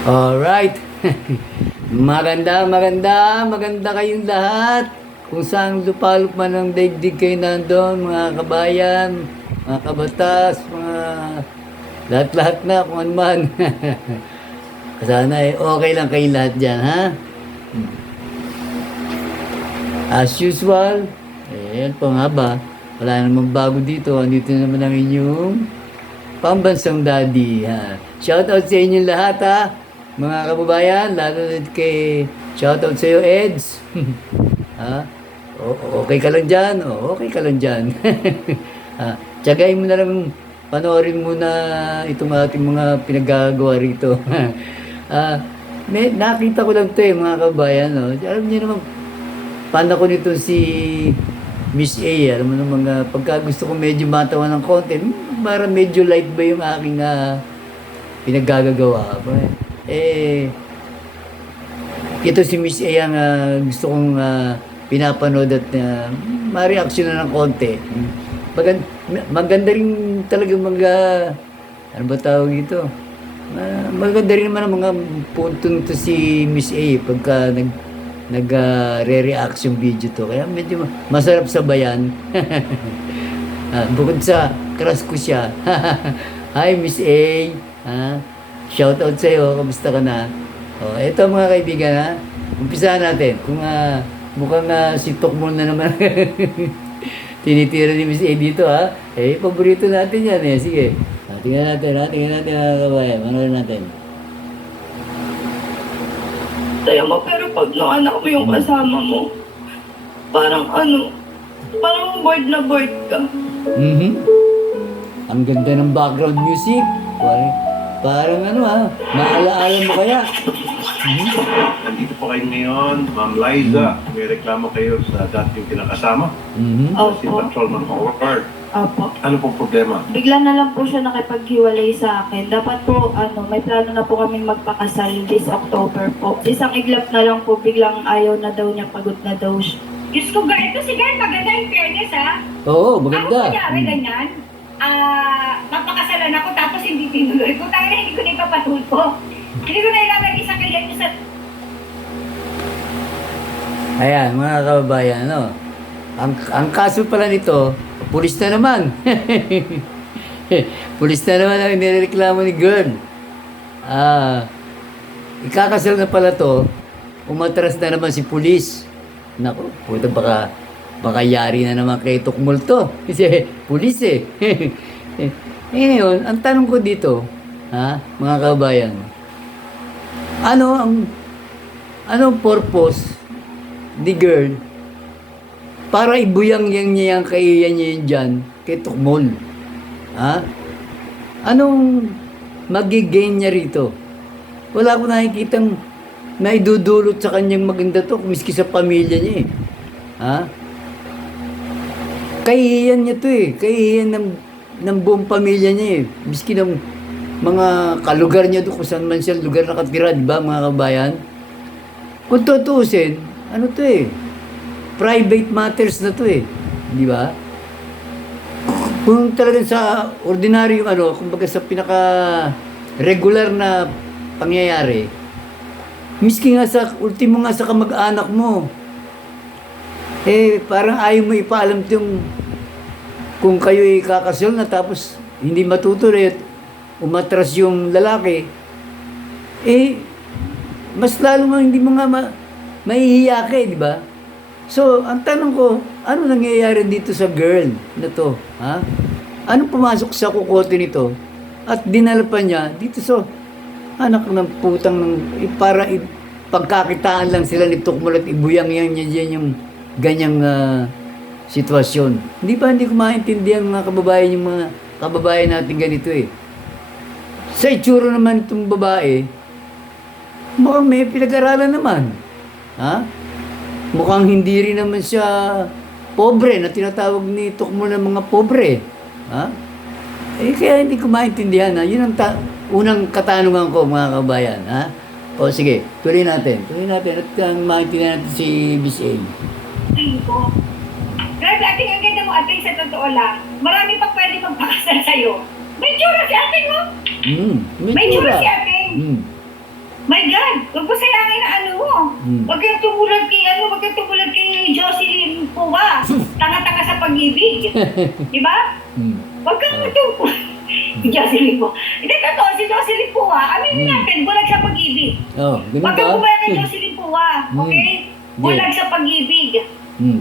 Alright. Maganda kayong lahat. Kung saan lupalop man ang daigdig kayo nandun, mga kabayan, mga kabatas, mga lahat-lahat na kung ano man. Sana okay lang kayo lahat dyan, ha? As usual, yan po nga ba, wala namang bago dito. Andito naman ang inyong pambansang daddy, ha? Shoutout sa inyong lahat, ha? Mga kababayan, lalo na kay shoutout sa iyo, Eds. Ha? Okay ka lang dyan? Okay ka lang dyan. Tiyagayin mo na lang, panoorin mo na itong ating mga pinaggagawa rito. Nakita ko lang ito mga kababayan. No? Alam niyo naman, paano ko nito si Miss A. Alam mo naman, pagka gusto ko medyo matawa ng content, para medyo light ba yung aking pinaggagawa. Ito si Miss A ang gusto kong pinapanood at ma-reaction na ng konti. Maganda rin talaga ano ba tawag ito? Maganda rin naman ang mga punto nito si Miss A pagka nag-re-reaction video to. Kaya medyo masarap sabayan. Bukod sa crush ko siya. Hi Miss A. Shoutout sa iyo. Kamusta ka na? Ito mga kaibigan, umpisahan natin. Kung mukhang si Tokmol na naman tinitira ni Miss A dito, paborito natin yan eh. Sige. Tingnan natin mga kabayan. Manood natin. Tayo mo, pero pag anak mo yung kasama mo, parang bored na bored ka. Ang ganda ng background music. Parang maalaala mo kaya. Nandito po kayo ngayon, Ma'am Liza. May reklamo kayo sa dating kinakasama. Si Patrolman Howard. Opo. Ano pong problema? Bigla na lang po siya nakipaghiwalay sa akin. Dapat po, may plano na po kaming magpakasal this October po. Isang iglap na lang po, biglang ayaw na daw niya, pagod na daw siya. Diyos ko, ito si Guy, maganda in fairness, ha? Oo, Ako maganda. kunyari ganyan, mapakasalan ako tapos hindi tinuloy. Kung tayo na hindi ko na ipapatulpo. Hindi ko na ilalagay sa kanya sa... Ayan, mga kababayan, ang kaso pala nito, pulis na naman. Pulis na naman ang nireklamo ni girl. Ikakasal na pala to, umatras na naman si pulis. Naku, puta baka yari na naman kay Tukmol to. Kasi pulis eh. Ngayon, ang tanong ko dito, mga kababayan, anong purpose ni girl para ibuyang-yang niya yung kaiyan niya yun dyan kay Tukmol? Anong magigain niya rito? Wala ko nakikitang naidudulot sa kanyang maganda to, miski sa pamilya niya eh. Kahihiyan niya to eh. Kahihiyan ng buong pamilya niya eh. Miski ng mga kalugar niya doon, kung saan man siya lugar nakatira, di ba mga kabayan? Kung tutuusin, ano to eh? Private matters na to eh. Di ba? Kung talagang sa ordinaryong kumbaga sa pinaka-regular na pangyayari, miski nga sa ultimo nga sa kamag-anak mo, parang ayaw mo ipaalam yung kung kayo'y kakasal na tapos hindi matutuloy at umatras yung lalaki, mas lalo nga hindi mo nga mahihiya ka di ba? So, ang tanong ko, ano nangyayari dito sa girl na to? Ano pumasok sa kukote nito? At dinala pa niya dito sa anak ng putang para pagkakitaan lang sila ni Tukmol at ibuyang-yang niya dyan yung ganyang sitwasyon. Hindi ko maintindihan mga kababayan, yung mga kababayan natin ganito eh. Sa itsura naman itong babae, mukhang may pinag-aralan naman. Mukhang hindi rin naman siya pobre na tinatawag ni Tukmol ng mga pobre. Kaya hindi ko maintindihan. Yun ang unang katanungan ko mga kabayan. O sige, tuloy natin at maintindihan natin si Miss A. ko. Pero dati ang ganda mo, ating sa totoo lang, marami pa pwede magpakasal sa'yo. May tsura si ating mo! May tsura si ating! My God, huwag mo sayangin na ano mo. Hmm. Huwag kang tumulad kay Jocelyn po ba? Tanga-tanga sa pag-ibig. Di ba? Huwag kang Jocelyn po. Hindi, totoo, si Jocelyn po aminin natin, bulag sa pag-ibig. Oh, ganun Huwag ba? kang kumaya kay Jocelyn po okay? Bulag sa pag-ibig.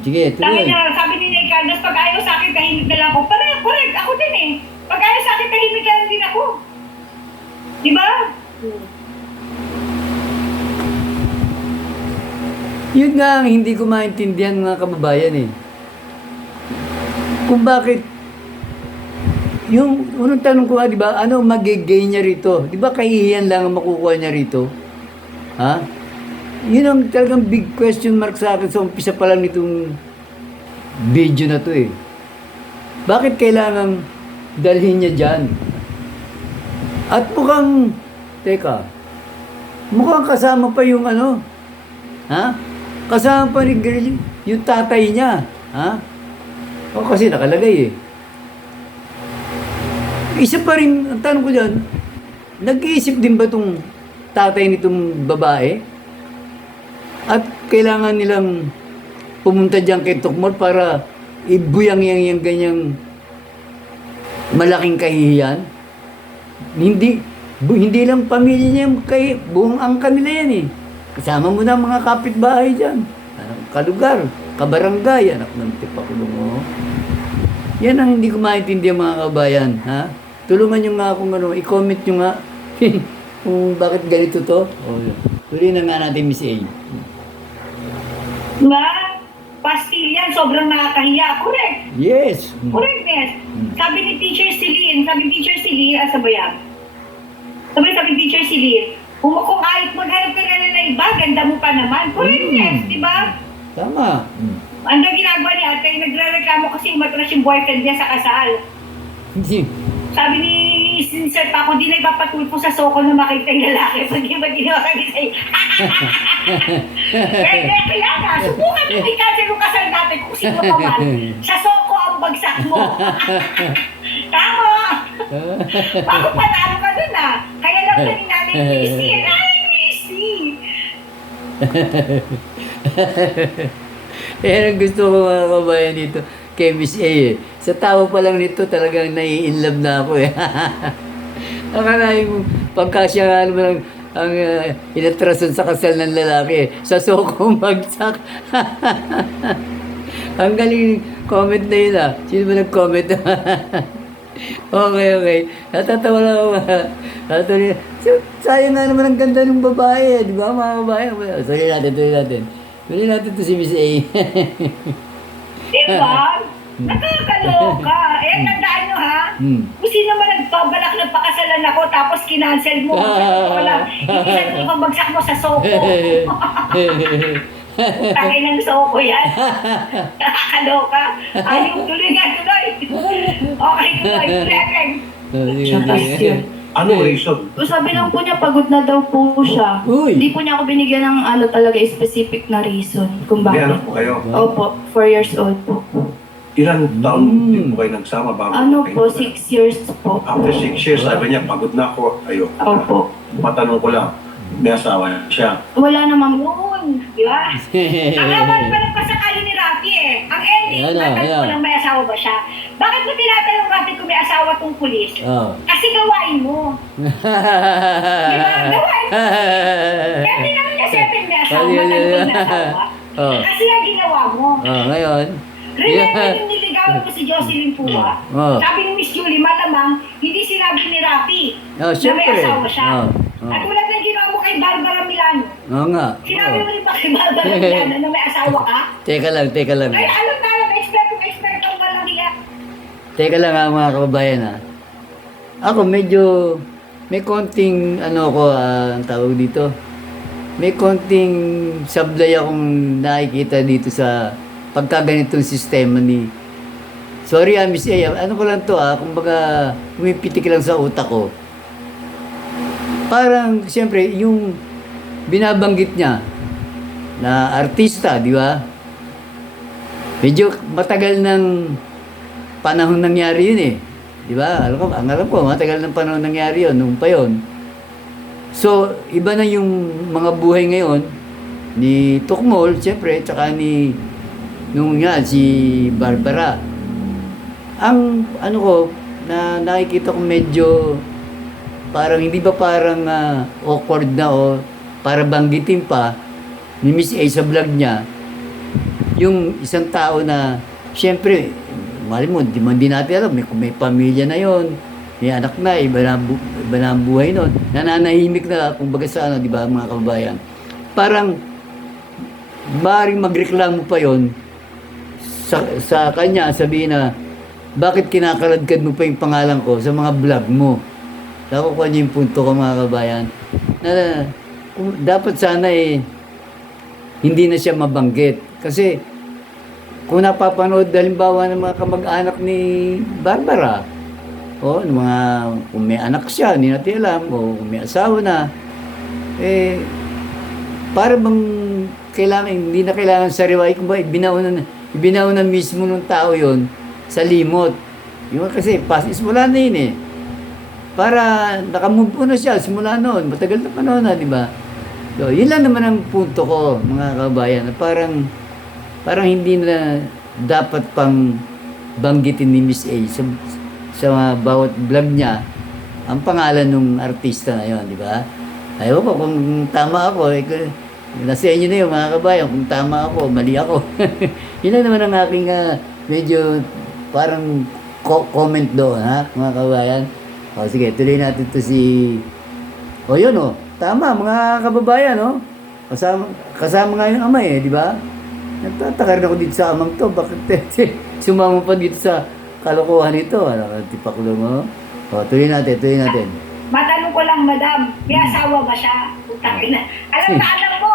Sige, tuloy. Sabi ni Nay Carlos, pag ayaw sa akin, tahimik na lang ako. Correct, ako din eh. Pag ayaw sa akin, tahimik na lang din ako. Di ba? Yun nga ang hindi ko maintindihan mga kababayan eh. Kung bakit yung unang tanong ko di ba, ano magigay niya rito? Di ba kahihiyan lang ang makukuha niya rito? Ha? Yun ang talagang big question mark sa akin sa umpisa pa lang nitong video na to eh. Bakit kailangang dalhin niya dyan? At mukhang, mukhang kasama pa yung ano, ha? Kasama pa ni girl, yung tatay niya, ha? O kasi nakalagay eh. Isa pa rin, ang tanong ko dyan, nag-iisip din ba itong tatay nitong babae? At kailangan nilang pumunta dyan kay Tukmol para ibuyang yung ganyang malaking kahihiyan? Hindi lang pamilya niya, buong angkan nila yan eh. Kasama mo na ang mga kapitbahay dyan. Kalugar, kabarangay, anak ng tipakulong mo. Yan ang hindi ko maintindihan mga kabayan, ha? Tulungan nyo nga kung ano, i-comment nyo nga kung bakit ganito to. Tuloy na nga natin, Miss A. Diba? Pastilyan, sobrang nakakahiya. Correct. Yes. Correctness. Sabi ni Teacher Celine, asa ba yan? Sabi Teacher Celine, kung ayot maghanap ka na iba, ganda mo pa naman. Correctness, di ba? Tama. Ano ginagawa ni ate, nagre-reklamo kasi umatras yung boyfriend niya sa kasal. Sabi ni Sinsert ako, di na ipapatulpo sa soko na makita yung lalaki pag di ba ginawa kami sa'yo. Kaya nga, subukan mo i-cancel yung kasal natin kung sino ka man. Sa soko ang bagsak mo. Tama! Bago patalo ka dun Kaya lang ka ni Nanay Missy. Nanay Missy! Yan ang gusto ko mga kabayan dito kay Miss A eh. Sa tawa pa lang nito talagang nai-inlove na ako eh. Akalain mo, pagkasya nga naman ang inatrason sa kasal ng lalaki eh. Sa soko bagsak. Ang galing comment na yun Sino ba nag-comment? Okay. Natatawa lang ako. Sayang nga naman ang ganda ng babae di ba mga babae? Tuloy natin. Tuloy natin to si Miss A. Diba? Nakakaloka. Tandaan nyo kung sino man nagpabalak ng pakasalan ako tapos kinancel mo. Hindi na pabagsak mo sa soko. Takay ng soko yan. Nakakaloka. Ayaw, tuloy. Okay, tuloy. Ano reason? Sabi lang po niya, pagod na daw po siya. Uy. Hindi po niya ako binigyan ng talaga specific na reason kung May bakit. anak po kayo? Opo, 4 years old po. Ilan taon din po kayo nagsama bago Ano kayo? po, 6 years po. After 6 years, sabi niya, pagod na ako. Ayoko na. Opo. Matanong ko lang, may asawa siya. Wala namang Yun, di ba? Ang awan pa ng pasakali ni Rafi Ang ending, matanong ko lang may asawa ba siya. Bakit mo tinatanong Rafi kung may asawa tong pulis? Kasi gawain mo. Di ba? Gawain mo. Kaya hindi naman niya siyempre may asawa, matanong ko may asawa. Kasi nga ginawa mo. Ngayon. Remember yung niligawan mo si Jocelyn Pua? Sabi ni Miss Julie, malamang hindi sinabi ni Rafi na may asawa siya. At wala nang ginawa mo kay Barbara Milano. Oo nga. Sinabi mo rin ba kay Barbara Milano na may asawa ka? Teka lang. Ay, alam na alam, expert ang walang hiya. Teka lang mga kababayan Ako medyo, may konting, ang tawag dito, may konting sablay akong nakikita dito sa pagkaganitong sistema ni, sorry Miss A, ano ko lang to kumbaga, pumipitik lang sa utak ko. Parang, siyempre, yung binabanggit niya na artista, di ba? Medyo matagal ng panahon nangyari yun eh. Di ba? Alam ko, matagal ng panahon nangyari yun, noon pa yun. So, iba na yung mga buhay ngayon ni Tukmol, siyempre, tsaka ni nung nga, si Barbara. Ang ano ko, na nakikita ko medyo parang, hindi ba parang awkward na o para banggitin pa ni Miss A sa vlog niya, yung isang tao na, siyempre, mali mo, di natin alam, may pamilya na yon, may anak na, iba na ang buhay nun, nananahimik na, kumbaga sa ano, di ba, mga kababayan. Parang, maaaring magreklamo pa yon sa kanya, sabihin na, bakit kinakaladkad mo pa yung pangalan ko sa mga vlog mo? Nakukuha niyo yung punto ko, mga kabayan, na dapat sana hindi na siya mabanggit. Kasi, kung napapanood, halimbawa ng mga kamag-anak ni Barbara, o kung may anak siya, hindi natin alam, o kung may asawa na, para bang hindi na kailangan sariwai, kung ba, ibinaunan mismo ng tao yon sa limot. Yung kasi, simula na yun para nakamove on na siya, simula noon, matagal na panahon na, di ba? So, yun lang naman ang punto ko, mga kabayan, na parang hindi na dapat pang banggitin ni Miss A sa bawat vlog niya ang pangalan ng artista na yun, di ba? Ayaw ko kung tama ako, nasa inyo na yun, mga kabayan, kung tama ako, mali ako. Yun lang naman ang aking medyo parang comment doon, ha, mga kabayan. O sige, tuloy natin to yun tama, mga kababayan, kasama nga yung ama di ba? Nagtataka rin ako dito sa amang to, bakit sumama pa dito sa kalokohan ito? Tipakulo mo. O, tuloy natin. Matanong ko lang, madam, may asawa ba siya? Putang ina. Alam mo.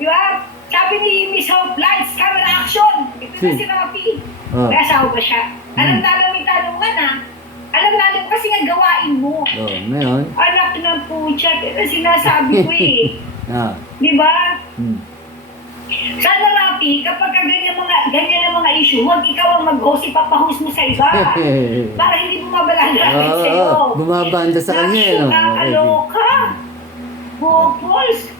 Di ba? Sabi ni Miss Hope, lights, camera, action. Ito na si Rafi. May asawa ba siya? Alam yung tanungan Alam natin kasi nga gawain mo. Ngayon. Anak ng puchat, sinasabi ko Di ba? Sana Rafi, kapag ganyan ang mga issue, huwag ikaw ang mag-host, ipapahus mo sa iba. Para hindi mo mabalagay sa'yo. Bumabanda sa kanya, Nakakaloka. Bokos.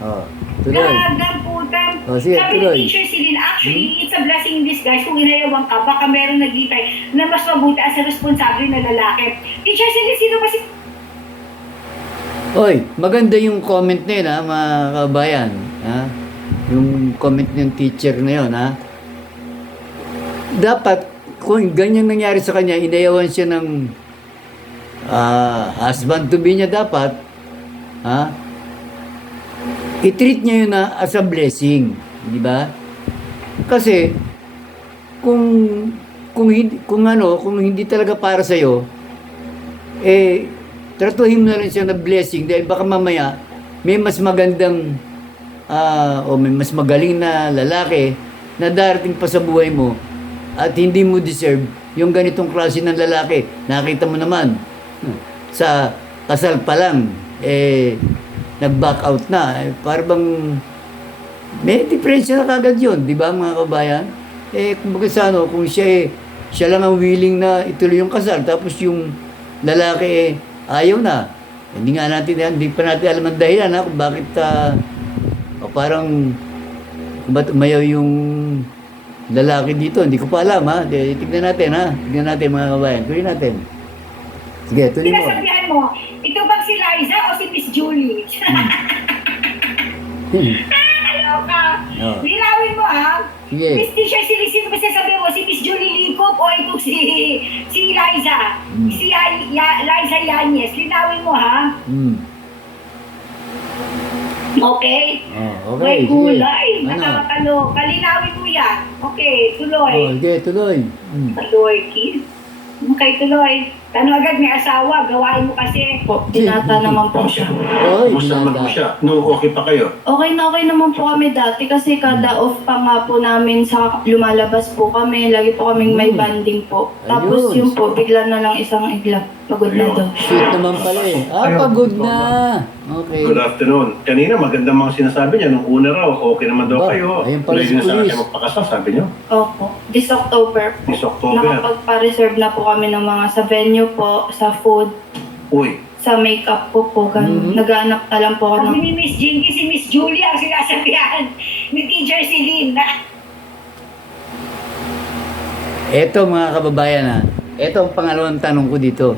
Tuloy. Gagang putang. Sige, Sabi tuloy. ni Teacher Celine, actually, it's a blessing in disguise kung inayawan ka, baka meron naglitay na mas mabuti as a responsable na lalaki. Teacher Celine, sino ba si... Oy, maganda yung comment na yun, mga kabayan. Yung comment ng teacher na yun, Dapat, kung ganyan nangyari sa kanya, inayawan siya ng husband to be niya dapat, i-treat niya yun as a blessing, di ba? Kasi kung hindi talaga para sa iyo, tratuhin mo na rin siya na blessing dahil baka mamaya may mas magandang o may mas magaling na lalaki na darating pa sa buhay mo at hindi mo deserve yung ganitong klase ng lalaki. Nakita mo naman sa kasal pa lang nag-back out na. Para bang may diferensya na kagad yun, di ba, mga kabayan? Kumbaga kung siya lang ang willing na ituloy yung kasal, tapos yung lalaki ayaw na. Hindi pa natin alam ang dahilan kung bakit parang kung ba't umayaw yung lalaki dito. Hindi ko pa alam, tignan natin, mga kabayan. Tuloy natin. Sige, tuloy mo. Pinasabihan mo, ito bang si Liza o si Miss Julie? Kaloka. Linawin mo Sige. Miss Teacher Celine, sino ba sasabihin mo? Si Miss Julie Licop o ito si Liza? Si Liza Yanez. Linawin mo Okay? Okay. May kulay. Sige. Nakakaloka. Linawin mo yan. Okay, tuloy. Okay, tuloy. Tuloy, kid. Okay, tuloy. Tanong agad, may asawa. Gawain mo kasi. Dinata naman po siya. Kumusta naman po siya? No, okay pa kayo? Okay naman po kami dati kasi kada off pa nga po namin sa lumalabas po kami. Lagi po kaming may banding po. Tapos Ayun. yun po, bigla na lang isang iglap. Pagod na daw. Sweet naman pala pagod na. Okay. Good afternoon. Kanina magandang mga sinasabi niya. Nung una raw, okay naman daw kayo. Ayun pala si Ready na sana Police. kayo magpakasal, sabi niyo. Opo. This October po. This October. Nakapagpa-reserve na po kami ng mga sa venue po, sa food. Uy, sa makeup po, ganun. Mhm. Naghanap na lang po ako Sabi ng... ni Miss Jinky, si Miss Julia ang sinasabihan ni Teacher Celine na Eto mga kababayan ha, eto ang pangalawang tanong ko dito.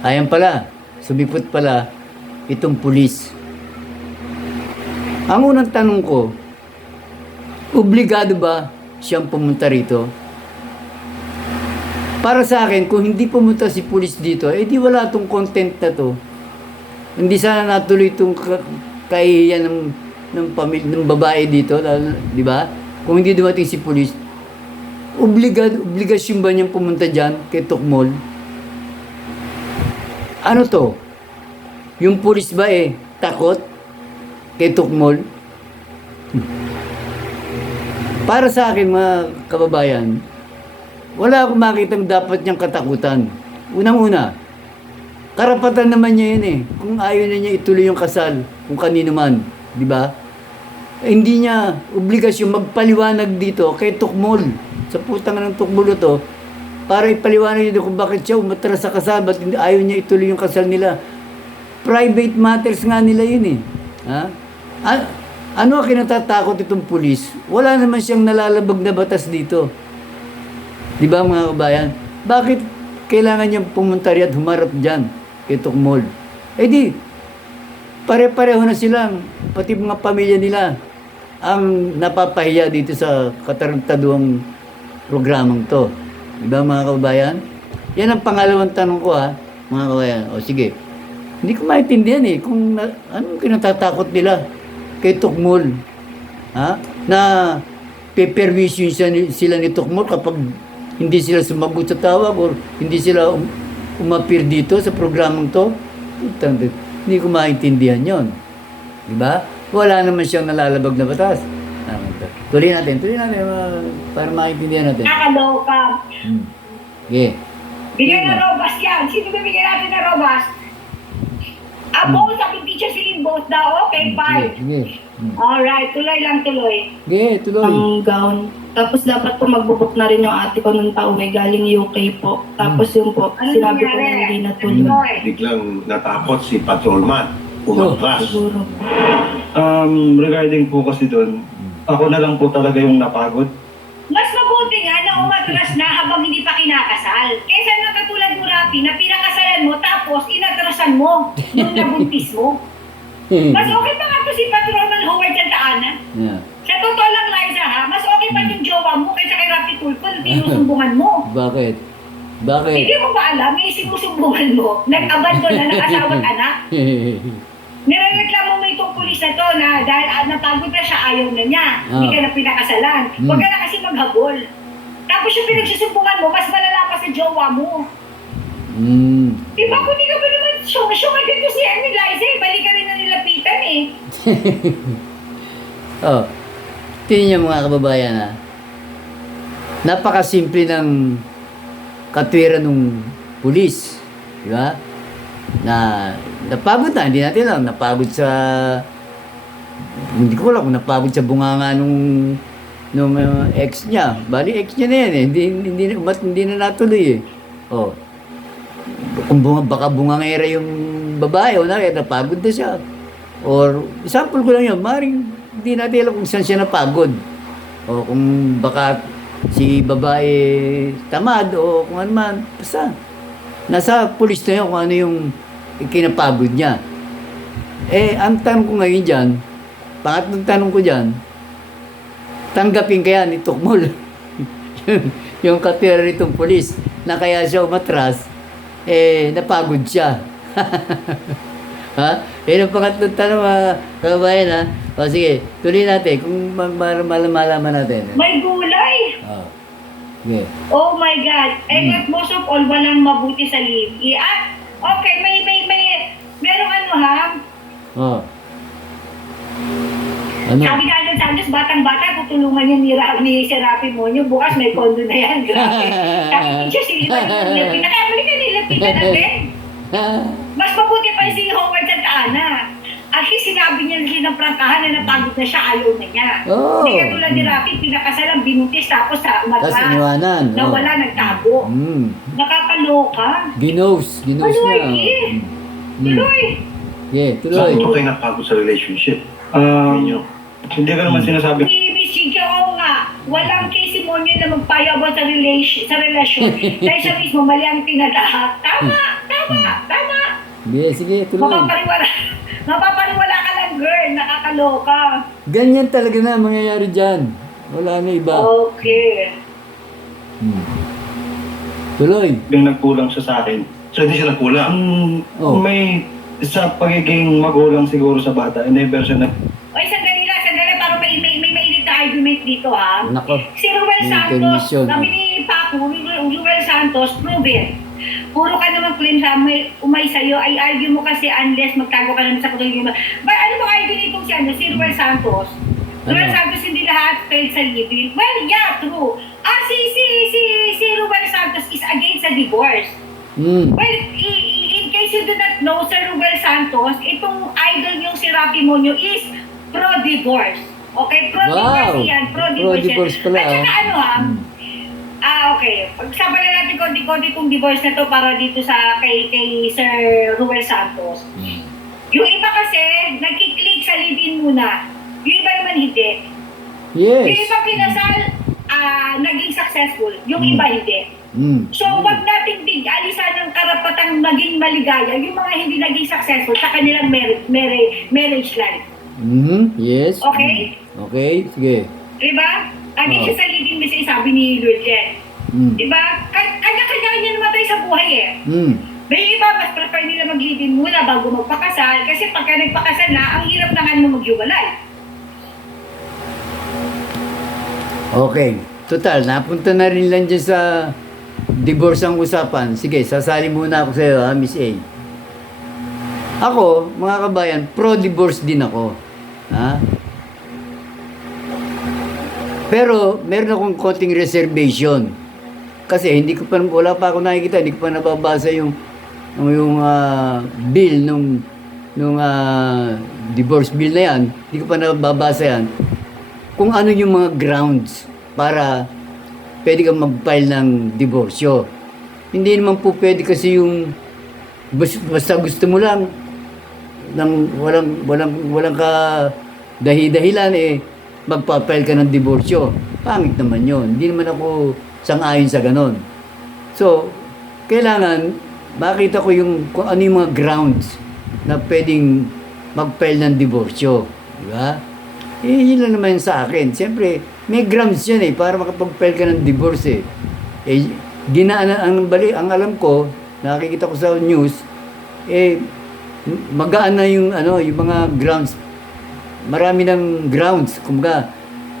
Ayan pala, sumipot pala itong pulis. Ang unang tanong ko, obligado ba siyang pumunta rito? Para sa akin, kung hindi pumunta si pulis dito, eh di wala tong content na to. Hindi sana natuloy itong kahihiyan ng babae dito, di ba? Kung hindi dumating si pulis, obligasyon ba niyang pumunta dyan kay Tukmol? Ano to? Yung pulis ba takot kay Tukmol? Para sa akin mga kababayan, wala akong makitang dapat niyang katakutan. Unang-una, karapatan naman niya yun kung ayaw na niya ituloy yung kasal, kung kanino man, di ba? Hindi niya obligasyon magpaliwanag dito kay Tukmol. Sa putang ng Tukmol to, para ipaliwanag niya kung bakit siya umatras sa kasal, ba't ayaw niya ituloy yung kasal nila. Private matters nga nila yun Ha? Ano ang kinatatakot itong pulis? Wala naman siyang nalalabag na batas dito. Di ba mga kabayan? Bakit kailangan niyang pumunta riyan at humarap dyan kay Tukmol? Eh di, pare-pareho na silang, pati mga pamilya nila, ang napapahiya dito sa katarantaduang programang to. Di ba mga kabayan? Yan ang pangalawang tanong ko mga kabayan. O sige, hindi ko maintindihan kung anong kinatatakot nila kay Tukmol. Na peperwisyon sila ni Tukmol kapag hindi sila sumagot sa tawag or hindi sila umapir dito sa programang to. Hindi ko maintindihan yon. Di ba? Wala naman siyang nalalabag na batas. Tuloy natin para maintindihan natin. nakaloka. Okay. Bigyan ng robas yan. Sino bibigyan natin ng robas? Both, sabi Teacher Celine, both daw. Okay, fine. Sige. Alright, tuloy lang tuloy. Sige, tuloy. Ang gown. Tapos dapat po magbubuk na rin yung ate ko nung pauwi galing UK po. Tapos yung po, Ano sinabi ko na nangyari? hindi natuloy. Tuloy. Biglang natakot si patrolman. Umatras. Siguro. Regarding po kasi doon, ako na lang po talaga yung napagod. Mas mabuti nga na umatras na habang hindi pa kinakasal. Kesa na katulad mo, Rafi, na pinakasalan mo tapos inatrasan mo yung nabuntis mo. Mas okay pa nga to si Patrolman Howard Santa Ana. Yeah. Sa totoo lang, Liza, ha? Mas okay pa yung jowa mo kaysa kay Rafi Tulfo na sinusumbungan mo. Bakit? Bakit? Hindi mo ba alam, may sinusumbungan mo, nag-abandon na ng asawa at anak. Nirereklamo mo itong pulis na to na dahil napagod na siya, ayaw na niya. Hindi ka na pinakasalan. Huwag ka na kasi maghabol. Tapos yung pinagsusumbungan mo, mas malala pa sa jowa mo. Di ba kung di ka ba naman syunga dito si Emil Liza, balik ka rin na nilapitan Oh, tingnan niyo mga kababayan napakasimple ng katwiran ng pulis. Di ba? Na napagod na, hindi natin alam, napagod sa hindi ko alam kung napagod sa bunganga nung ex niya. Bali ex niya na yan hindi na natuloy Oh. Kung baka bungangera yung babae o napagod na siya. Or example ko lang yun, maring hindi natin alam kung saan siya napagod. O kung baka si babae tamad o kung ano man. Basta nasa pulis na yun kung ano yung kinapagod niya. Ang tanong ko ngayon dyan, pangatlong tanong ko dyan, tanggapin kaya ni Tukmol yung katwira nitong pulis na kaya siya umatras, napagod siya. Ha? Yan ang pangatlong tanong kababayan O sige, tuloy natin kung malaman natin. May gulay! Okay. Oh my God! At most of all, walang mabuti sa live. Okay, merong Ano? Sabi nga Alan Santos, batang-bata, tutulungan niya ni si Rafi Monyo. Bukas may kondo na yan. Grabe. Sabi niya, sila nilapitan. Kaya muli ka nilapitan natin. Mas mabuti pa si Howard Santa Ana. At least sinabi niya ng prangkahan na napagod na siya, ayaw na niya. Hindi ka tulad ni Rafi, pinakasalang binuntis tapos Tapos iniwanan. Nawala, nagtago. Nakakaloka. Ginos niya. Tuloy. Yeah, So, tuloy. ito kayo napagod sa relationship. Ninyo. Hindi ko naman sinasabi. Miss Chika, oo nga. Walang testimonyo na magpayo about sa relasyon. Dahil sa mismo, mali ang tinatahak. Tama. Yeah, sige, tuloy. Mapapariwala ka lang, girl. Nakakaloka. Ganyan talaga na mangyayari dyan. Wala na iba. Okay. Tuloy. Yung nagkulang siya sa akin. So, hindi siya nagkulang. Oh. May sa pagiging magulang siguro sa bata, never siya Oy, sandali, para may mainit na argument dito, ha? Nako. Si Ruel May Santos, intermission, sabi ni Paco, Ruel Santos, prove it. Puro ka naman claim sa umay sa'yo, ay argue mo kasi unless magtago ka naman sa katuloy mo. Ba, ano ba argue nitong si Ruel Santos? Ruel Santos hindi lahat failed sa living. Well, yeah, true. Si Ruel Santos is against sa divorce. Well, in case you do not know, Sir Ruel Santos, itong idol yung si Rafi Monyo is pro-divorce. Okay? Pro-divorce Wow. yan. Pro-divorce Pro-divorce yan. pala, At saka ano okay. Pagsabalan natin konti-konti itong divorce na to para dito sa kay Sir Ruel Santos. Yung iba kasi, nagkiklik sa live-in muna. Yung iba naman hindi. Yung Yes. iba kinasal, naging successful. Yung iba hindi. So, wag nating alisan ng karapatang maging maligaya yung mga hindi naging successful sa kanilang marriage life. Yes. Okay? Okay, sige. Diba? Against sa living may sabi ni Lourdes. Diba? Kanya-kanya namatay sa buhay eh. May iba, mas prefer nila mag-live-in muna bago magpakasal kasi pagka nagpakasal na, ang hirap na nga maghiwalay. Okay. Total, napunta na rin lang dyan sa divorce ang usapan. Sige, sasali muna ako sa iyo, Miss A. Ako, mga kabayan, pro-divorce din ako. Ha? Pero, meron akong konting reservation. Kasi wala pa ako nakikita, hindi ko pa nababasa yung bill nung divorce bill na yan. Hindi ko pa nababasa yan. Kung ano yung mga grounds para pwede kang mag-file ng diborsyo. Hindi naman po pwede kasi yung basta gusto mo lang nang walang ka dahilan magpa-file ka ng diborsyo. Pangit naman yon. Hindi naman ako sang-ayon sa ganon. So, kailangan makita ko kung ano yung mga grounds na pwedeng mag-file ng diborsyo. Di ba? Yun lang naman sa akin. Siyempre, may grounds yan para makapag-file ka ng divorce ang alam ko, nakikita ko sa news, magaan na yung mga grounds. Marami ng grounds, kumbaga,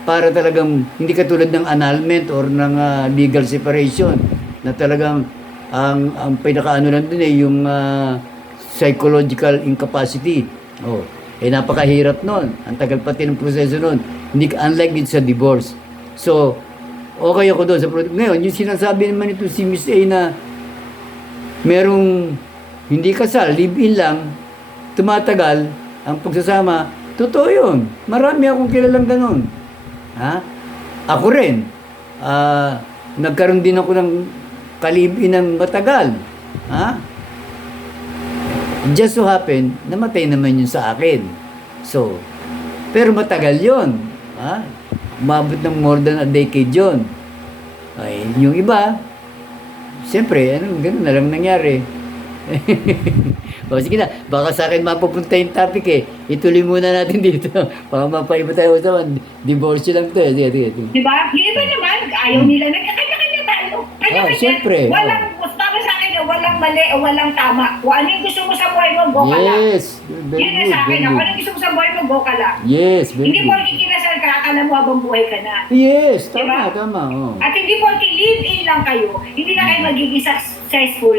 para talagang hindi katulad ng annulment or ng legal separation na talagang ang pinakaano lang dun yung psychological incapacity. Napakahirap nun. Ang tagal pati ng proseso nun. Unlike din sa divorce. So, okay ako doon. Ngayon, yung sinasabi naman ito si Miss A na merong hindi kasal, live-in lang, tumatagal, ang pagsasama, totoo yun. Marami akong kilalang ganun. Ha? Ako rin. Nagkaroon din ako ng kalib-in ng matagal. Ha? Just so happen, namatay naman yun sa akin. So, pero matagal yun. Ha? Umabot ng more than a decade yun. Ay, yung iba, siyempre, ganun na lang nangyari. Sige na, baka sa akin mapupunta yung topic Ituloy muna natin dito. Baka mapaiba tayo sa divorce lang to Sige. Diba? Yung iba naman, ayaw nila. Kanya-kanya tayo. Kanya-kanya. Siyempre. Para sa akin, walang mali o walang tama. Kung ano yung gusto mo sa buhay mo, go ka lang. Yes. Yun na sa akin. Kung ano yung gusto mo sa buhay mo, go ka lang. Yes, Hindi po kinasal ka, akala mo habang buhay ka na. Yes, Diba? tama. At hindi po live-in lang kayo, hindi na kayo magiging successful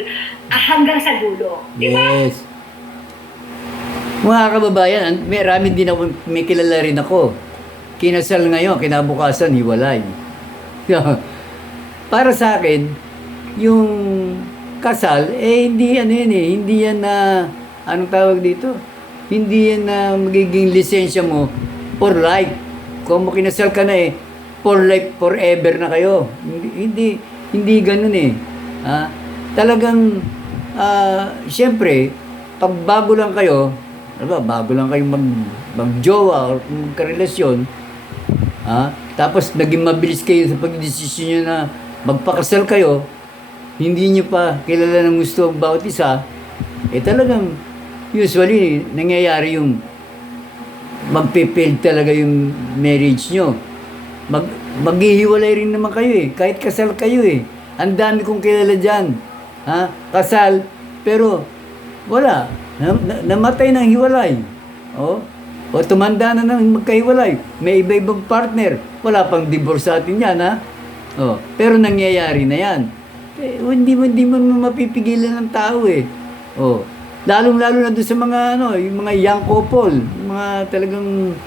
hanggang sa dulo. Diba? Yes. Mga kababayan, may kilala rin ako. Kinasal ngayon, kinabukasan, hiwalay. Para sa akin, yung kasal, hindi yan na, anong tawag dito? Hindi yan na magiging lisensya mo for life. Kung mo kinasal ka na for life, forever na kayo. Hindi ganun talagang, siyempre, pag bago lang kayo, bago lang kayo magjowa or magkarelasyon, tapos naging mabilis kayo sa pagdesisyon nyo na magpakasal kayo, hindi nyo pa kilala ng gusto ang bawat isa, talagang usually nangyayari yung magpipild talaga yung marriage nyo. Maghihiwalay rin naman kayo kahit kasal kayo Ang dami kong kilala dyan. Kasal, pero wala. Namatay ng hiwalay. O tumanda na ng magkahiwalay. May iba-ibang partner. Wala pang divorce sa atin yan, pero nangyayari na yan. Hindi mo mapipigilan ng tao Lalong-lalo na doon sa mga yung mga young couple, yung mga talagang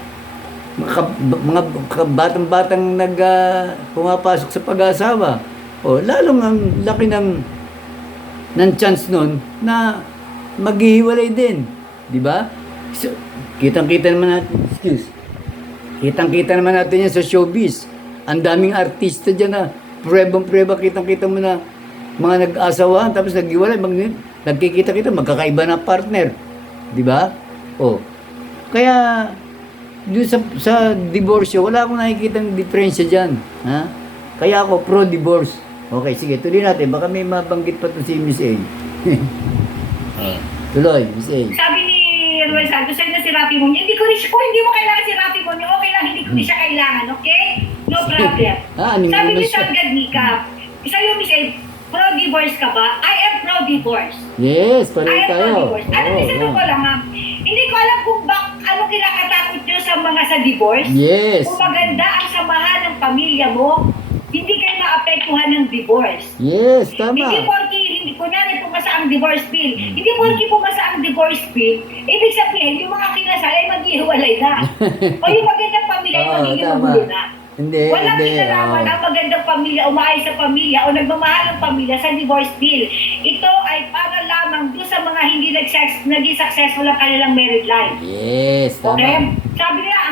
mga batang-batang pumapasok sa pag-asawa. Lalong ang laki ng chance nun na maghihiwalay din, di ba? So, kitang-kita naman natin yan sa showbiz. Ang daming artista diyan na pruebang-prueba, kitang-kita mo na mga nag-asawahan tapos naghiwalay, nagkikita-kita, magkakaiba na partner. Di ba? Kaya, doon sa divorce, wala akong nakikitang diferensya dyan. Kaya ako pro-divorce. Okay, sige, tuloy natin. Baka may mabanggit pa to si Miss A. Tuloy, Miss A. Sabi ni Ruel Santos, sa'yo na si Rafi Monya. Kung hindi mo kailangan si Rafi Monya, okay lang, hindi ko siya kailangan, okay? No problem. Sabi ni Sam Gadnika, sa'yo, Miss A, pro-divorce ka ba? I am pro-divorce. Yes, pareho I am tayo. pro-divorce. Kasi ko lang hindi ko alam kung ano kinakatakot nyo sa mga sa divorce. Yes. Kung maganda ang samahan ng pamilya mo, hindi kayo maapektuhan ng divorce. Yes, tama. Hindi kunyari pumasa ang divorce bill. Hindi porki pumasa ang divorce bill, ibig sabihin, yung mga kinasal ay maghihiwalay na. O yung magandang pamilya ay magiging magulo na. Walang kinalaman ang magandang pamilya, umaayos sa pamilya, o nagmamahal ng pamilya sa divorce bill. Ito ay para lamang doon sa mga hindi naging successful ang kanilang married life. Yes, tama. Okay? Sabi nila,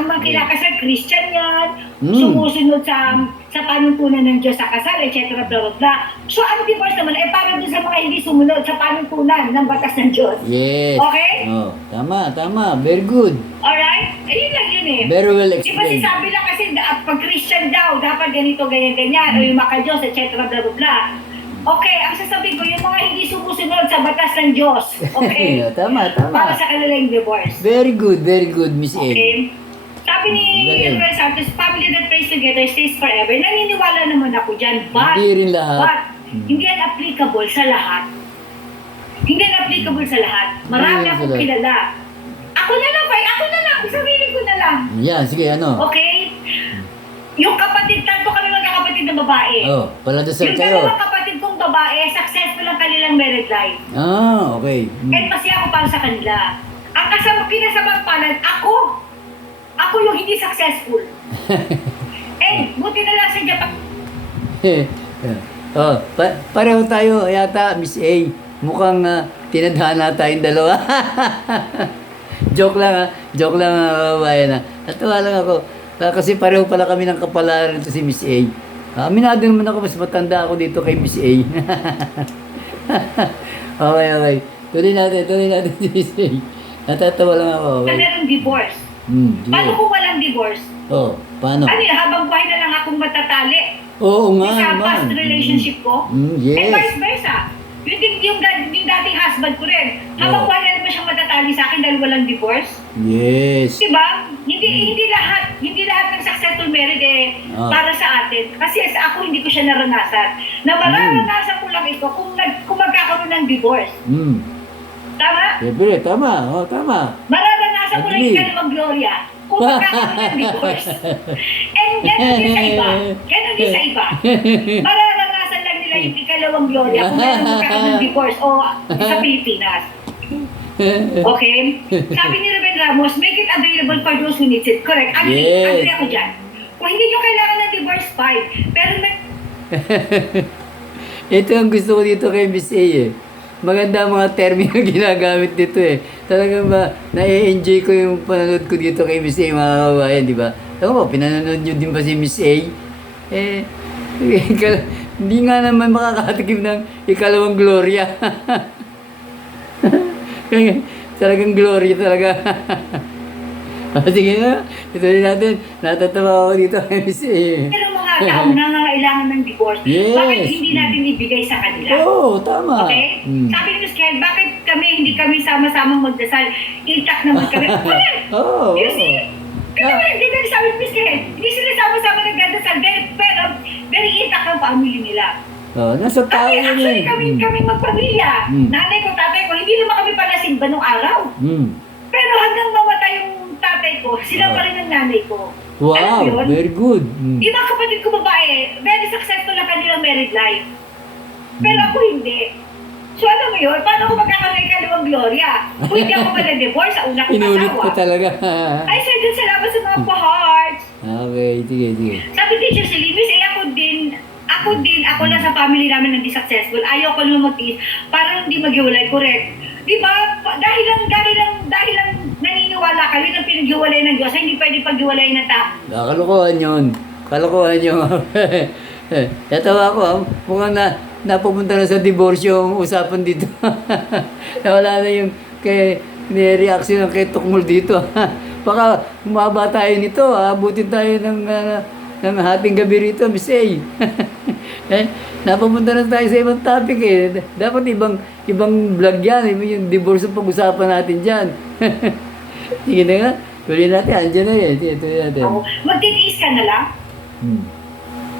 ang mga kinakasal, Christian yan, sumusunod sa panuntunan ng Diyos sa kasal, etc. blah, blah, blah. So, ang divorce naman ay para doon sa mga hindi sumunod sa panuntunan ng batas ng Diyos. Yes. Okay? Tama. Very good. Alright? Ayun lang yun Very well Di ba explained. sabi lang kasi pag Christian daw, dapat ganito, ganyan, o yung maka-Diyos, etc. blah, blah, blah. Okay, ang sasabihin ko, yung mga hindi sumusunod sa batas ng Diyos, okay? Tama. Para sa kanilang divorce. Very good, Miss A. Okay? Sabi ni Galing. Ruel Santos, family that prays together stays forever. Naniniwala naman ako dyan, but Hindi rin lahat. hindi yan applicable sa lahat. Hindi yan applicable sa lahat. Marami Hindi akong sa lahat. kilala. Ako na lang, sarili ko na lang. Yan, sige, Okay? Yung tatlo kami magkakapatid na babae. paladasal Yung kayo. dalawang kapatid kong babae, successful ang kanilang married life. Okay. Kahit masaya ako para sa kanila. Ang kinasabang palad, ako yung hindi successful. Buti na lang sa Japan. Pareho tayo yata, Miss A. Mukhang tinadhana tayong dalawa. Joke lang, kababayan. Natuwa lang ako. Kasi pareho pala kami ng kapalaran ito si Miss A. Aminado naman ako, mas matanda ako dito kay Miss A. Okay. Tuloy natin si Miss A. Natatawa lang ako. Okay. Merong divorce. Paano kung walang divorce? Paano? Habang buhay na lang akong matatali. Oo nga Sa naman. past relationship ko. Yes. Vice versa. Yung dating husband ko rin. Habang buhay na naman siyang matatali sa akin dahil walang divorce. Yes. Diba? Hindi lahat ng successful marriage para sa atin. Kasi ako hindi ko siya naranasan. Na mararanasan ko lang ito kung magkakaroon ng divorce. Tama? Siyempre, tama. Mararanasan ko lang yung kalawang gloria kung magkakaroon ng divorce. And ganun din sa iba. Mararanasan lang nila yung ikalawang gloria kung meron magkakaroon ng divorce o sa Pilipinas. Okay? Sabi ni Ruben Ramos, make it available for those who needs it. Correct. Agree ako dyan. Kung hindi nyo kailangan ng divorce, fine. Pero Ito ang gusto ko dito kay Miss A Maganda ang mga termino ginagamit dito Talagang na-enjoy ko yung panonood ko dito kay Miss A, mga kababayan, di ba? Tama ba, pinanonood nyo din ba si Miss A? Hindi nga naman makakatikim ng ikalawang gloria. Talagang glory talaga. Sige na, ituloy natin. Natatawa ako dito. Pero mga tao nangangailangan ng divorce, Yes. bakit hindi natin ibigay sa kanila? Oo, tama. Okay? Mm. Sabi ni Miss Kel, bakit hindi kami sama-samang magdasal? Intact naman kami. Oo. You see? Kaya naman, hindi na sabi ni Miss Kel, hindi sila sama-sama nagdadasal, pero very intact ang family nila. Oh, nasa tao Kami, yun actually, eh. kami magpamilya. Mm. Nanay ko, tatay ko, hindi naman kami pala simba nung araw. Pero hanggang mamatay yung tatay ko, sila pa rin ang nanay ko. Wow, Alam mo yun? very good. Yung mga kapatid ko babae, very successful ang kanilang married life. Pero ako hindi. So alam mo yun, paano ko magkakaroon ng kalawang Gloria? Kung hindi ako divorce sa una kong Inulit ko asawa. talaga. Ay, sir, dun salamat sa mga pa-hearts. Okay, sige. Sabi Teacher Selimis, ako lang sa family namin hindi successful. Ayaw ko lang mag-is para hindi maghiwalay. Correct. Di ba? Dahil lang naniniwala kami na pinaghiwalay ng Diyos, hindi pwede paghiwalay ng tao. Kalokohan yun. Kalokohan yun. Natawa ko, mukhang napupunta na sa divorce yung usapan dito. Nawala na yung reaction ng kay Tukmul dito. Baka umaba tayo nito, abutin tayo ng hating gabi rito, Miss A. Napupunta na tayo sa ibang topic eh. Dapat ibang vlog yan, yung divorce ang pag-usapan natin dyan. Sige na nga, tuloy natin, andyan na eh. Tuloy natin. Magtitiis ka na lang?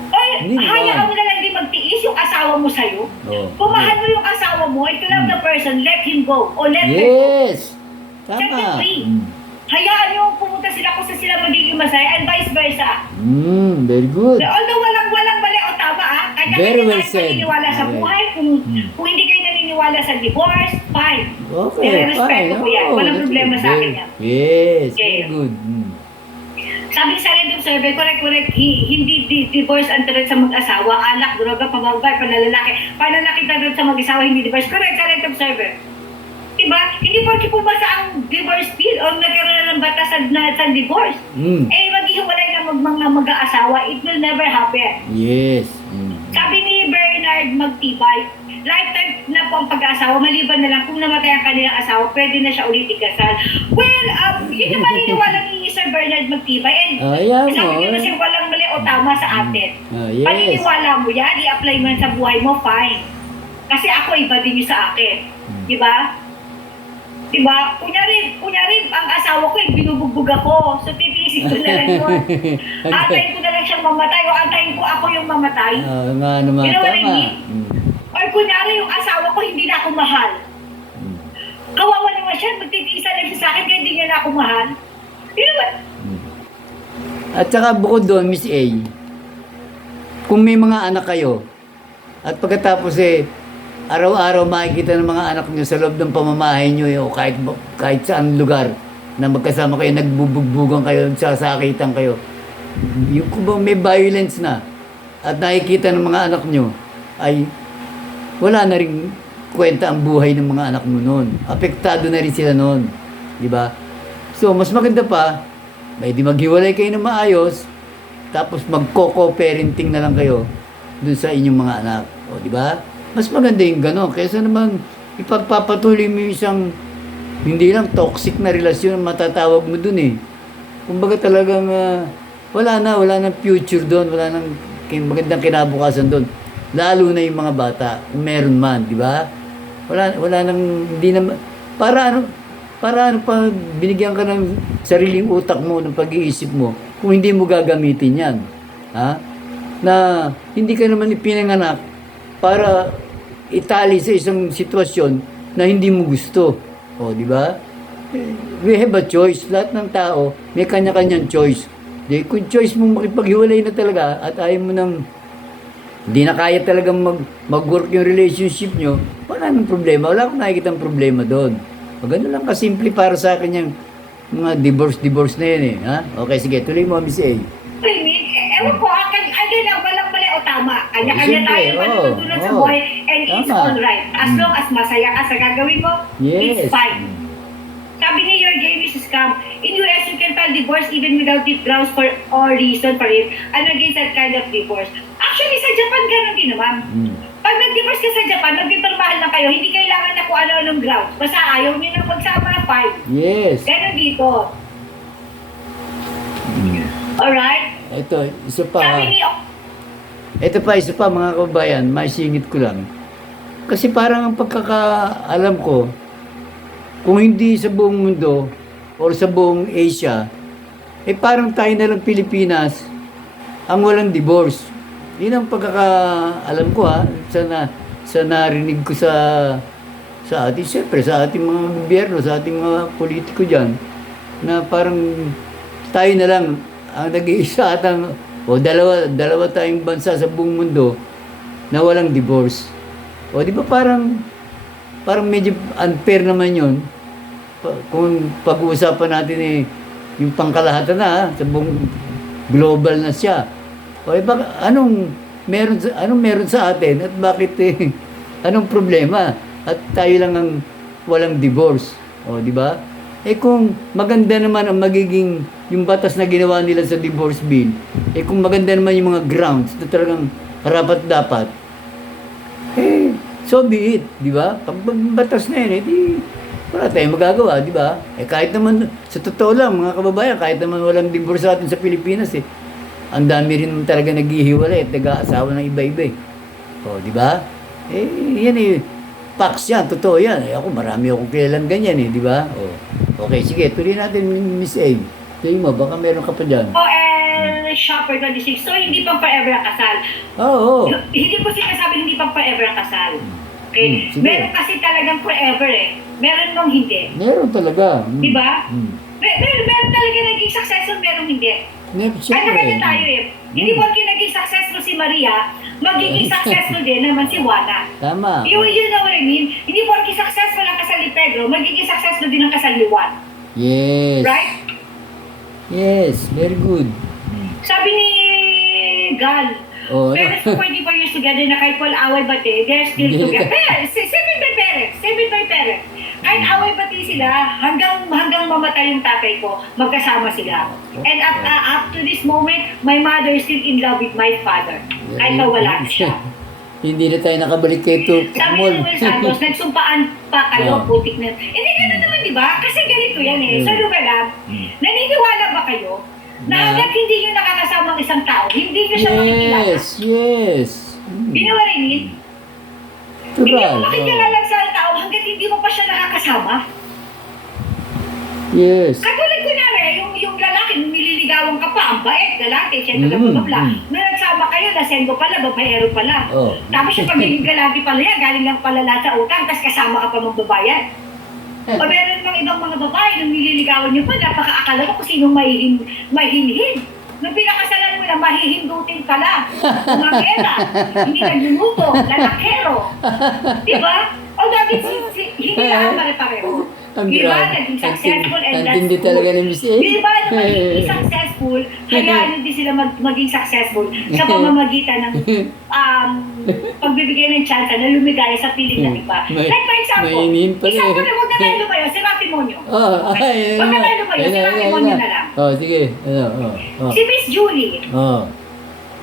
Oy, Hindi naman. hayaan mo na lang din magtiis yung asawa mo sa'yo. Oo. Kung mahal mo yung asawa mo, if you love the person, let him go. O let her go. Yes! Set it Tama. free. Hayaan nyo pumunta sila kung saan sila magiging masaya and vice versa. Very good. Although walang mali o tama kanya Very well tayo said. naniniwala sa Okay. buhay. Kung hindi kayo naniniwala sa divorce, fine. Okay, Nire-respeto ko yan. Walang that's problema good. sa akin yan. Yes, Okay. very good. Sabi sa Random Survey, correct, hindi divorce ang threat sa mag-asawa, alak, droga, pababay, panlalaki threat sa mag-asawa, hindi divorce. Correct sa Random Survey. Diba? Hindi porke pumasa ang divorce bill o nagkaroon na ng batas sa divorce. Maghihiwalay na mga mag-aasawa, it will never happen. Yes. Sabi ni Bernard Magtibay, lifetime na po ang pag-aasawa, maliban na lang kung namatay ang kanilang asawa, pwede na siya ulit ikasal. Well, yun yung paniniwala ni Sir Bernard Magtibay. And Ayan sabi mo. niyo kasi walang mali o tama sa atin. Yes. Paniniwala mo yan, i-apply mo yan sa buhay mo, fine. Kasi ako, iba din yung sa akin. Diba? Diba? Kunyari, ang asawa ko, binubugbog ako. So, titiisin ko na lang yun. Antayin ko na lang siyang mamatay o antayin ko ako yung mamatay. Nga naman, You know what I tama. mean? Or kunyari, yung asawa ko, hindi na ako mahal. Kawawa naman siya, magtitiisa lang siya sa akin, kaya hindi niya na ako mahal. You know what? At saka bukod doon, Miss A, kung may mga anak kayo, at pagkatapos araw-araw makikita ng mga anak nyo sa loob ng pamamahay nyo o kahit saan lugar na magkasama kayo, nagbubugbugan kayo, sasakitan kayo. Yung kung ba may violence na at nakikita ng mga anak nyo, ay wala na rin kwenta ang buhay ng mga anak mo noon. Apektado na rin sila noon. Di ba? So, mas maganda pa, may di maghiwalay kayo ng maayos, tapos magko-co-parenting na lang kayo dun sa inyong mga anak. O, di ba? Mas maganda yung gano'n. Kaysa naman ipagpapatuloy mo yung isang hindi lang toxic na relasyon ang matatawag mo dun eh. Kumbaga talagang wala na future doon, wala nang magandang kinabukasan doon. Lalo na yung mga bata, kung meron man, di ba? Wala nang, hindi na, para ano pa, binigyan ka ng sariling utak mo, ng pag-iisip mo, kung hindi mo gagamitin yan. Ha? Na hindi ka naman ipinanganak para itali sa isang sitwasyon na hindi mo gusto. O, di ba? We have a choice. Lahat ng tao, may kanya-kanyang choice. Di, kung choice mong makipaghiwalay na talaga at ayaw mo nang hindi na kaya talagang mag-work yung relationship nyo, wala nang problema. Wala akong nakikita ng problema doon. Maganda lang kasimple para sa akin yung mga divorce na yun eh. Ha? Okay, sige. Tuloy mo, Miss A. I mean, ewan ko, again lang, walang mali o tama. Kanya-kanya Siyempre, tayo matutulog sa buhay and it's Tama. all right. As long as masaya ka sa gagawin mo, Yes. it's fine. Sabi ni your game is scam. In US, you can file divorce even without it grounds for or reason for it. I'm against that kind of divorce. Actually, sa Japan, ganun din naman. Pag nag-divorce ka sa Japan, magpipirmahan lang kayo, hindi kailangan na kung ano-anong ground. Basta ayaw nyo na magsama, fine. Yes. Ganon dito. Alright? Ito, isa pa. Sabi ni Ito pa, isa pa mga kabayan, maisingit ko lang. Kasi parang ang pagkakaalam ko, kung hindi sa buong mundo or sa buong Asia, parang tayo na lang Pilipinas ang walang divorce. Yun ang pagkakaalam ko sa narinig ko sa ating, siyempre, sa ating mga gobyerno, sa ating mga politiko dyan, na parang tayo na lang ang nag-iisa at dalawa tayong bansa sa buong mundo na walang divorce. O di ba parang medyo unfair naman yun kung pag-uusapan natin yung pangkalahatan na sa buong global na siya. O iba, anong meron sa atin at bakit anong problema at tayo lang ang walang divorce. O di ba? Kung maganda naman ang magiging yung batas na ginawa nila sa divorce bill, kung maganda naman yung mga grounds na talagang karapat dapat, so be it, di ba? Pag batas na yun, di wala tayong magagawa, di ba? Kahit naman, sa totoo lang, mga kababayan, kahit naman walang divorce sa atin sa Pilipinas, ang dami rin talaga naghihiwalay at nag-aasawa ng iba-iba. O, di ba? Yan facts yan, totoo yan. Ako, marami akong kilalang ganyan di ba? O, okay, sige, tuloy natin, Miss A. Sabi mo, baka meron ka pa dyan. Shopper 26, so hindi pang forever ang kasal. Oo. Hindi ko sinasabi hindi pang forever ang kasal. Okay? Sige. Meron kasi talagang forever Meron nung hindi. Meron talaga. Di ba? Meron talaga naging successful, meron hindi. Ano kanya tayo Hindi mo naging successful si Maria, magiging successful din naman si Juana. Tama. You know what I mean? Hindi mo successful ang kasal ni Pedro, magiging successful din ang kasal ni Juan. Yes. Right? Yes, very good. Sabi ni Gal, parents for 24 years together na kahit wala away bati, they're still together. Saved by parents. Kahit away bati sila, hanggang mamatay yung tatay ko, magkasama sila. And up to this moment, my mother is still in love with my father. Kahit nawala na siya. Hindi na tayo nakabalik kay Sabi ni Noel Santos, nagsumpaan pa kayo, putik na. Hindi ganun naman, di ba? Kasi ganito yan So, Luwala, naniniwala ba kayo na hanggat hindi nyo nakakasama ang isang tao, hindi nyo siya makikilala? Yes. You know what I mean? Hindi mo makikilala sa tao hanggat hindi mo pa siya nakakasama. Yes. Katulad ko na yung lalaki, nung nililigawan ka pa, ang bait, lalaki, siyempre bla bla bla. Nung nagsama kayo, lasendo pala, babayero pala. Tapos yung pagiging galante pala yan, galing lang pala lahat sa utang, tapos kasama ka pa magbabayad. O meron mga ibang mga babae, nung nililigawan nyo pa, napakaakala mo kung sinong mahihinhin. Nung pinakasalan mo na, mahihindutin pala. Umangera, hindi nagluluto, lalakero. Diba? Although, hindi lang pare-pareho. Diba? Naging successful and that's Antindi talaga ni Miss A. Diba? Naging successful, hayaan din sila maging successful sa pamamagitan ng pagbibigay ng chance na lumigaya sa piling ng iba. Like for example, isang na huwag na tayo lumayo, si Rafi Monyo. Huwag na tayo lumayo, si Rafi Monyo na lang. Sige. Si Miss Julie.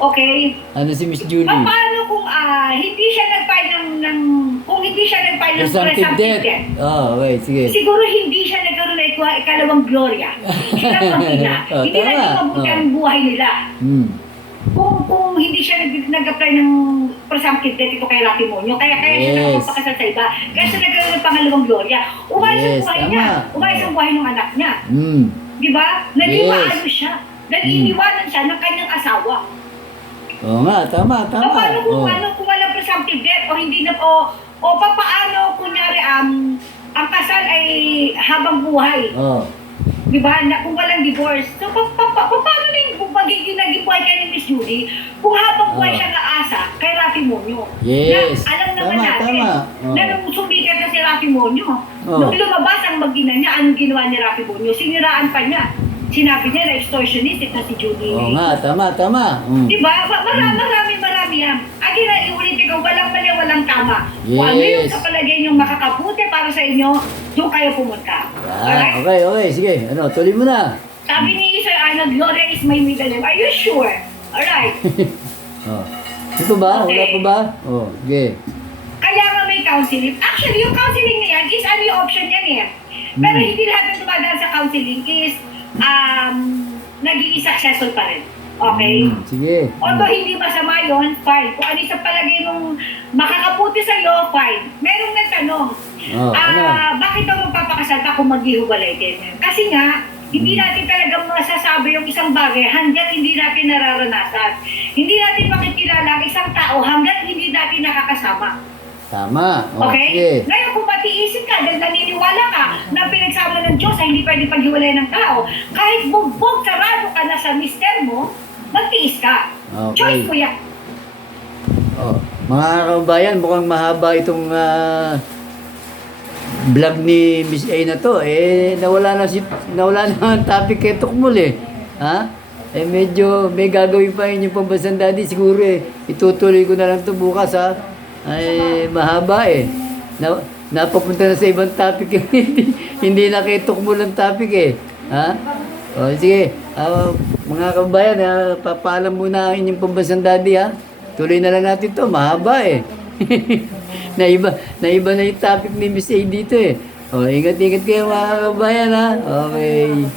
Okay? Ano si Miss Julie? Paano kung hindi siya nag-file ng presumptive death? Okay, sige. Siguro hindi siya nagkaroon ng ikalawang gloria. Sila pangina. Hindi naging mabuti ang buhay nila. Kung hindi siya nag-apply ng presumptive death ito kay Rafi Monyo, kaya siya nakapagpakasal sa iba. Kaya siya nagkaroon ng pangalawang gloria. Umayos ang buhay niya. Umayos ang buhay ng anak niya. Di ba? Naging maano siya. Nag-iniwanan siya ng kanyang asawa. Oo nga, tama. Paano kung walang presumptive death o hindi na o paano kunyari ang kasal ay habang buhay. Di ba? Kung walang divorce. So paano na yung magiging naging buhay kay ni Miss Judy kung habang buhay siya naasa kay Rafi Monyo? Yes. Na, alam naman natin tama. na nung sumikat na si Rafi Monyo, nung lumabas ang mag-ina niya, anong ginawa ni Rafi Monyo? Siniraan pa niya. Sinabi niya na extortionist na si Judy. Oo nga, tama. Diba? Marami yan. Again, iulitin ko, walang mali, walang tama. Yes. Kung ano yung sa palagay niyong makakabuti para sa inyo, doon kayo pumunta. Alright? Okay, sige. Tuloy mo na. Sabi ni Sir Arnold, Gloria is my middle name. Are you sure? Alright. Ito ba? Wala Okay. pa ba? Oh, okay. Kaya nga may counseling. Actually, yung counseling na yan is ano yung option yan eh. Pero Hmm. hindi lahat ng dumadaan sa counseling is nagiging successful pa rin. Okay? Sige. Although hindi masama yun, fine. Kung ano sa palagay mong makakaputi sa'yo, fine. Merong nagtanong, Oh, ano? bakit daw magpapakasal ka kung maghihiwalay din? Kasi nga, hindi natin talaga masasabi yung isang bagay hanggat hindi natin nararanasan. Hindi natin makikilala ang isang tao hanggat hindi natin nakakasama. Tama. Oh, Okay? sige. Ngayon, kung matiisin ka dahil naniniwala ka na pinagsama ng Diyos ay hindi pwede paghiwalay ng tao, kahit bugbog, sarado ka na sa mister mo, magtiis ka. Okay. Choice mo yan. Oh, mga kabayan, mukhang mahaba itong vlog ni Miss A na to. Nawala na ang topic kay Tukmul eh. Ha? Medyo may gagawin pa yun yung pambansang daddy. Siguro itutuloy ko na lang to bukas ha. Mahaba eh. Napapunta na sa ibang topic eh. Hindi na kay Tukmul ang topic eh. Ha? O sige, mga kabayan, papaalam muna ang inyong pambansang daddy ha. Tuloy na lang natin to, mahaba eh. naiba na yung topic ni Miss A dito eh. O, ingat-ingat kayo mga kabayan ha. Okay.